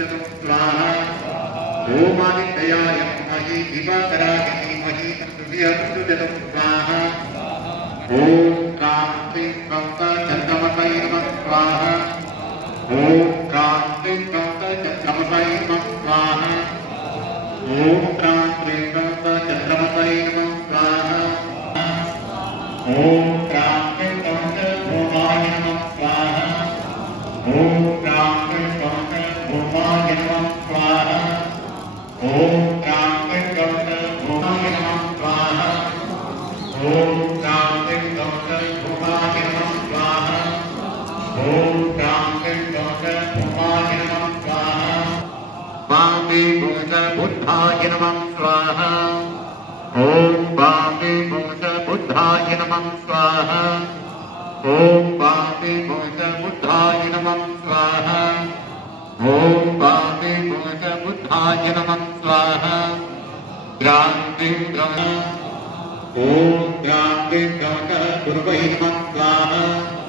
प्रचोदयात् स्वाहा ओम आदित्याय विद्महे दिवाकराय धीमहि तन्नो प्रचोदयात् स्वाहा ओम क्रांति क्रांत चन्द्रमसाय नमः स्वाहा ओम क्रांति क्रांत चन्द्रमसाय नमः स्वाहा ओम क्रांति क्रांत चन्द्रमसाय नमः स्वाहा ओम क्रांति क्रांत भूमाय नमः स्वाहा ओम क्रांति क्रांत भूमाय नमः स्वाहा ओम क्रांति क्रांत भूमाय नमः स्वाहा ओम क्रांति क्रांत भूमाय नमः स्वाहा ओम क्रांति क्रांत भूमाय नमः स्वाहा वामे भूत बुद्धाय नमः स्वाहा ओम वामे भूत बुद्धाय नमः स्वाहा ओम वामे भूत बुद्धाय नमः स्वाहा ओम वामे भूत बुद्धाय नमः स्वाहा क्रांति क्रांत ओम क्रांति क्रांत गुरुवे नमः स्वाहा